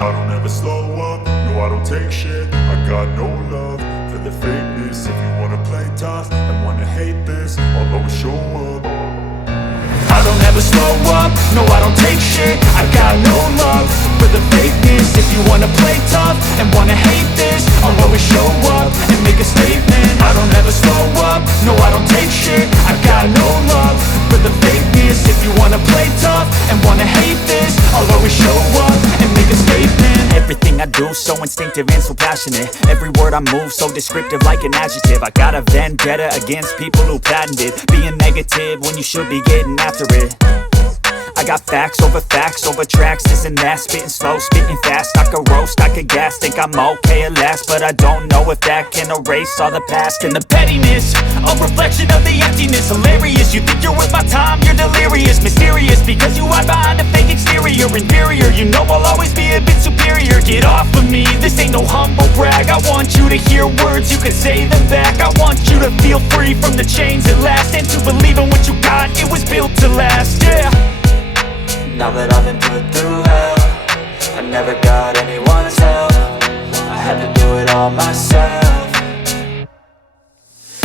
I don't ever slow up, no I don't take shit. I got no love for the fakeness. If you wanna play tough and wanna hate this, I'll always show up. I don't ever slow up, no I don't take shit. I got no love for the fakeness. If you wanna play tough and wanna hate this, I'll always show up and make a statement. I don't ever slow up, no I don't take shit. I got no love for the fakeness. If you wanna play tough and wanna hate this, I'll always show up and make a statement. Everything I do so instinctive and so passionate. Every word I move so descriptive like an adjective. I got a vendetta against people who patented being negative when you should be getting after it. I got facts over tracks, this and that. Spitting slow, spitting fast. I could roast, I could gas. Think I'm okay at last, but I don't know if that can erase all the past. And the pettiness, a reflection of the emptiness. Hilarious, you think you're worth my time, you're delirious. Mysterious, because you hide behind a fake exterior. Inferior, you know I'll always be a bit superior. Get off of me, this ain't no humble brag. I want you to hear words, you can say them back. I want you to feel free from the chains at last, and to believe in what you got, it was built to last, yeah. Now that I've been put through hell, I never got anyone's help. I had to do it all myself.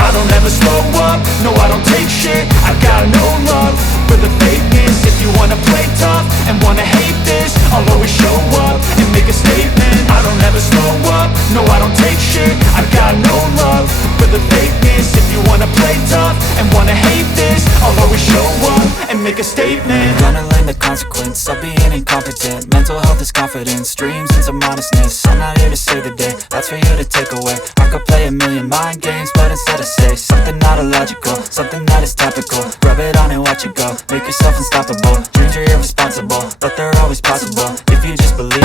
I don't ever slow up, no I don't take shit. I got no love for the fakeness. If you wanna play tough and wanna hate this, I'll always show up and make a statement. I don't ever slow up, no I don't take shit. I got no love for the fakeness. If you wanna play tough and wanna hate this, I'll always show up and make a statement. Gonna learn the consequence of being incompetent. Mental health is confidence, dreams and some modestness. I'm not here to save the day, that's for you to take away. I could play a million mind games, but instead I say something not illogical, something that is topical. Rub it on and watch it go, make yourself unstoppable. Dreams are irresponsible, but they're always possible if you just believe.